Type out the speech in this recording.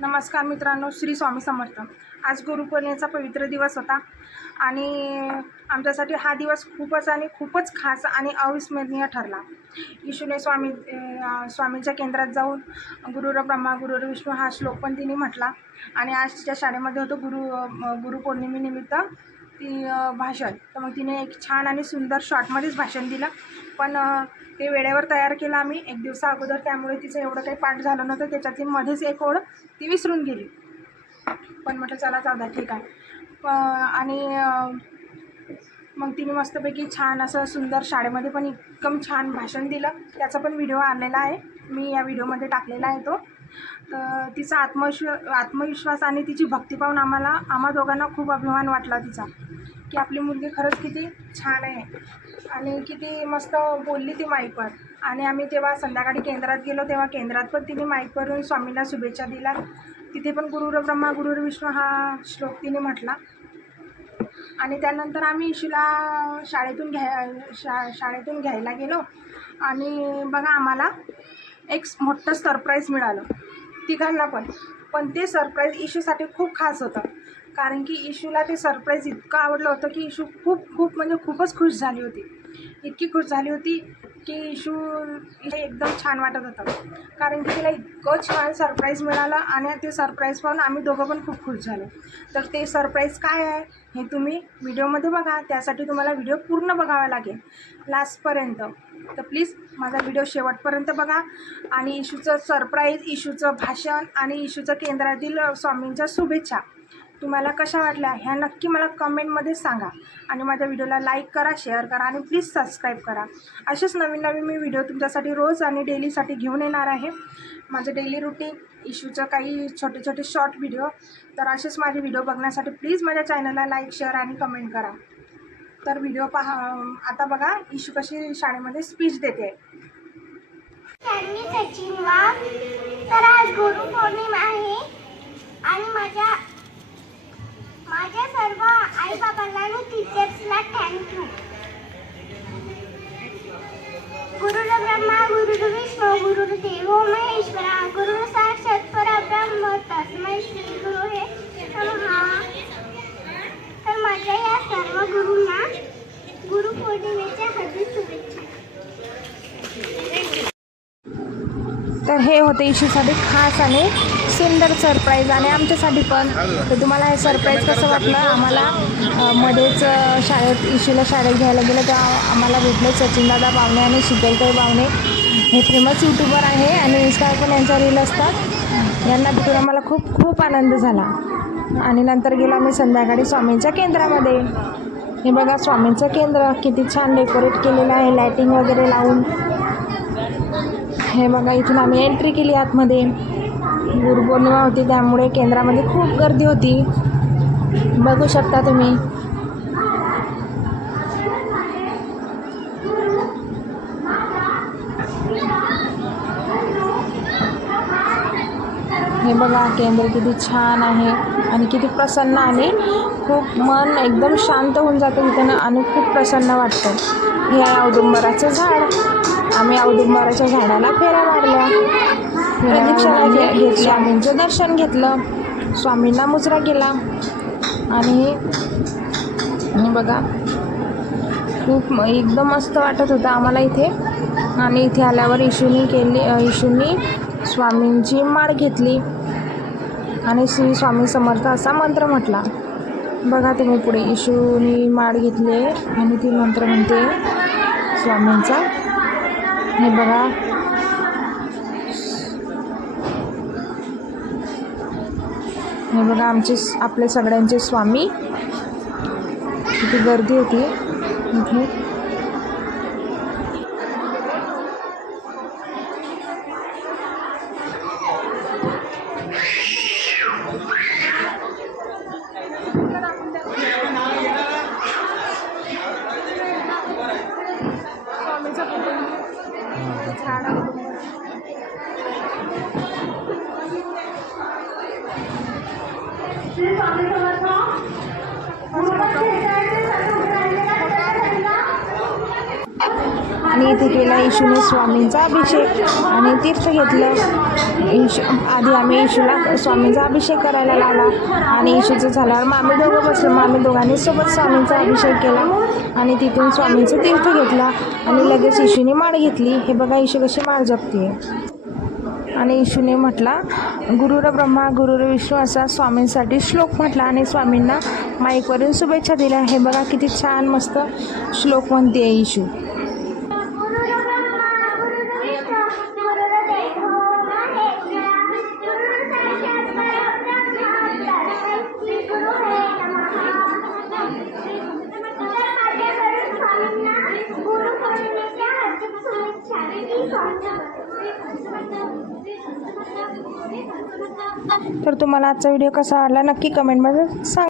नमस्कार मित्रांनो श्री स्वामी समर्थ. आज गुरुपौर्णिमेचा पवित्र दिवस होता आणि आमच्यासाठी हा दिवस खूपच आणि खूपच खास आणि अविस्मरणीय ठरला. येशूने स्वामी स्वामींच्या केंद्रात जाऊन गुरुर ब्रह्मा गुरुर विष्णू हा श्लोक पण तिने म्हटला. आणि आजच्या शाळेमध्ये होतो गुरु गुरुपौर्णिमेनिमित्त ती भाषण. तर मग तिने एक छान आणि सुंदर शॉर्टमध्येच भाषण दिलं. पण ते वेळेवर तयार केलं आम्ही. एक दिवसा अगोदर त्यामुळे तिचं एवढं काही पाठ झालं नव्हतं. त्याच्यातील मध्येच एक ओळ ती विसरून गेली. पण म्हटलं चला जाऊ द्या ठीक आहे. आणि मग तिने मस्तपैकी छान असं सुंदर शाळेमध्ये पण एकदम छान भाषण दिलं. त्याचा पण व्हिडिओ आणलेला आहे. मी या व्हिडिओमध्ये टाकलेला आहे तो. तर तिचा आत्मविश्व आत्मविश्वास आणि तिची भक्ती पाहून आम्हाला आम्हा दोघांना खूप अभिमान वाटला तिचा की आपली मुलगी खरंच किती छान आहे. आणि किती मस्त बोलली ती माईकवर आणि आम्ही तेव्हा संध्याकाळी केंद्रात गेलो तेव्हा केंद्रात पण तिने माईकवरून स्वामींना शुभेच्छा दिल्या. तिथे पण गुरुर ब्रह्मा गुरुर विष्णू हा श्लोक तिने म्हटला. आणि त्यानंतर आम्ही इशूला शाळेतून घ्या शा शाळेतून घ्यायला गेलो. आणि बघा आम्हाला एक मोठं सरप्राईज मिळालं. तिघांना पण. पण ते सरप्राईज इशूसाठी खूप खास होतं. कारण की इशूला ते सरप्राईज इतकं आवडलं होतं की इशू खूप खूप म्हणजे खूपच खुश झाली होती. इतकी खुश झाली होती. की इशू हे एकदम छान वाटत होतं. कारण की तिला इतकं छान सरप्राईज मिळालं आणि ते सरप्राईज पाहून आम्ही दोघं पण खूप खुश झालो. तर ते सरप्राईज काय आहे हे तुम्ही व्हिडिओमध्ये बघा. त्यासाठी तुम्हाला व्हिडिओ पूर्ण बघावा लागेल. लास्टपर्यंत तर प्लीज माझा व्हिडिओ शेवटपर्यंत बघा. आणि इशूचं सरप्राईज इशूचं भाषण आणि इशूचं केंद्रातील स्वामींच्या शुभेच्छा. तुम्हाला कशा वाटल्या ह्या नक्की मला कमेंटमध्ये सांगा. आणि माझ्या व्हिडिओला लाईक करा शेअर करा आणि प्लीज सबस्क्राईब करा. असेच नवीन नवीन मी व्हिडिओ तुमच्यासाठी रोज आणि डेलीसाठी घेऊन येणार आहे. माझं डेली रुटीन इशूचं काही छोटे छोटे शॉर्ट व्हिडिओ. तर असेच माझे व्हिडिओ बघण्यासाठी प्लीज माझ्या चॅनलला लाईक शेअर आणि कमेंट करा. तर व्हिडिओ पहा आता बघा इशू कशी शाळेमध्ये स्पीच देते. मी सचिन वाघ. तर आज गुरु पौर्णिमा आहे. आणि माझ्या माझ्या सर्व आई बाबांना आणि टीचर्सला थँक्यू गुरुर ब्रह्मा गुरुर विष्णू गुरुर देवो महेश्वरा गुरु साक्षात परब्रह्म तस्मै श्री गुरु हे तर माझ्या या सर्व गुरूंना गुरुपौर्णिमेच्या हार्दिक शुभेच्छा. तर हे होते इशूसाठी खास आणि सुंदर सरप्राईज आणि आमच्यासाठी पण. तर तुम्हाला हे सरप्राईज कसं वाटलं? आम्हाला मध्येच शाळेत इशूला शाळेत घ्यायला गेलं तेव्हा आम्हाला भेटले सचिनदादा बावणे आणि शीतलताई बावणे हे फेमस यूट्यूबर आहे आणि इंस्टावर पण यांच्या रील असतात. यांना भेटून आम्हाला खूप खूप आनंद झाला. आणि नंतर गेलो आम्ही संध्याकाळी स्वामींच्या केंद्रामध्ये. हे बघा स्वामींचं केंद्र किती छान डेकोरेट केलेलं आहे लायटिंग वगैरे लावून. हे बघा इथून आम्ही एंट्री केली आतमध्ये. गुरुपौर्णिमा होती त्यामुळे केंद्रामध्ये खूप गर्दी होती. बघू शकता तुम्ही. हे बघा केंद्र किती छान आहे आणि किती प्रसन्न आणि खूप मन एकदम शांत होऊन जातं तिथं आणि खूप प्रसन्न वाटतं. हे आहे औदुंबराचं झाड. आम्ही औदुंबराच्या झाडाला फेऱ्या मारल्या. प्रदक्षिणा स्वामींचं दर्शन घेतलं. स्वामींना मुजरा केला. आणि बघा खूप एकदम मस्त वाटत होतं आम्हाला इथे. आणि इथे आल्यावर इशूनी केली इशूनी स्वामींची माळ घेतली. आणि श्री स्वामी समर्थ असा मंत्र म्हटला. बघा तुम्ही पुढे इशूनी माळ घेतली आणि ती मंत्र म्हणते स्वामींचा. हे बघा हे बघा आमचे स- आपले सगळ्यांचे स्वामी. किती गर्दी होती. इथे आणि इथे केला येशूने स्वामींचा अभिषेक. आणि तीर्थ घेतलं. येशू आधी आम्ही येशूला स्वामींचा अभिषेक करायला लावला. आणि येशूचं झाल्यावर आम्ही दोघं बसलो. आम्ही दोघांनी सोबत स्वामींचा अभिषेक केला. आणि तिथून स्वामींचं तीर्थ घेतला. आणि लगेच येशूने माळ घेतली. हे बघा येशू कशी माळ जपते आणि येशूने म्हटला गुरुर ब्रह्मा गुरुर विष्णू असा स्वामींसाठी श्लोक म्हटला आणि स्वामींना माईकवरून शुभेच्छा दिल्या. हे बघा किती छान मस्त श्लोक म्हणते येशू इशू तर तुम्हाला आजचा व्हिडिओ कसा आला नक्की कमेंटमध्ये सांग.